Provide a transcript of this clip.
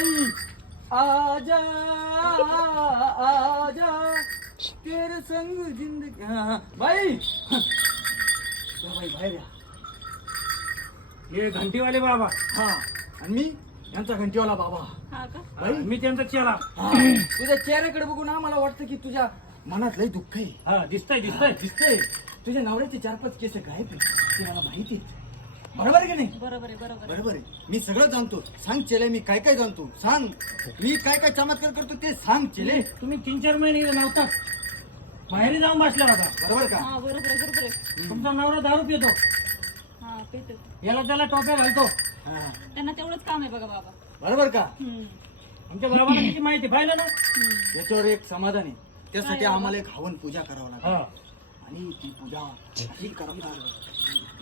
बाई आजा आजा तेरे संग जिंदगी बाई या बाई बाहेर या. हे घंटीवाले बाबा. हा आणि मी यांचा घंटीवाला बाबा. हा का? बाई मी त्यांचा चेला. हा, तुझ्या चेहऱ्याकडे बघून आम्हाला वाटतं की तुझ्या मनात लय दुःख आहे. हा दिसतंय दिसतंय तुझ्या नवऱ्याचे 4-5 केस गायब आहे ते मला माहिती आहे. बरोबर आहे की नाही? बरोबर आहे बरोबर आहे. बरोबर आहे. मी सगळं जाणतो. सांग चेले मी काय काय जाणतो. सांग मी काय काय चमत्कार करतो ते सांग चेले. तुम्ही 3-4 महिने इथे नव्हता. बाहेर जाऊन बसला होता. बरोबर का? हा बरोबर आहे बरोबर आहे. तुमचा नवरा दारू पितो. हा पेतो. याला त्याला टोप्या घालतो. हा. त्यांना तेवढंच काम आहे बघा बाबा. बरोबर का? आमच्या बाबाला किती माहिती पाहिलं ना. याच्यावर एक समाधान आहे. त्यासाठी काय बाबा? आम्हाला एक हवन पूजा करावं लागेल हा आणि ती पूजा अशी करावी लागेल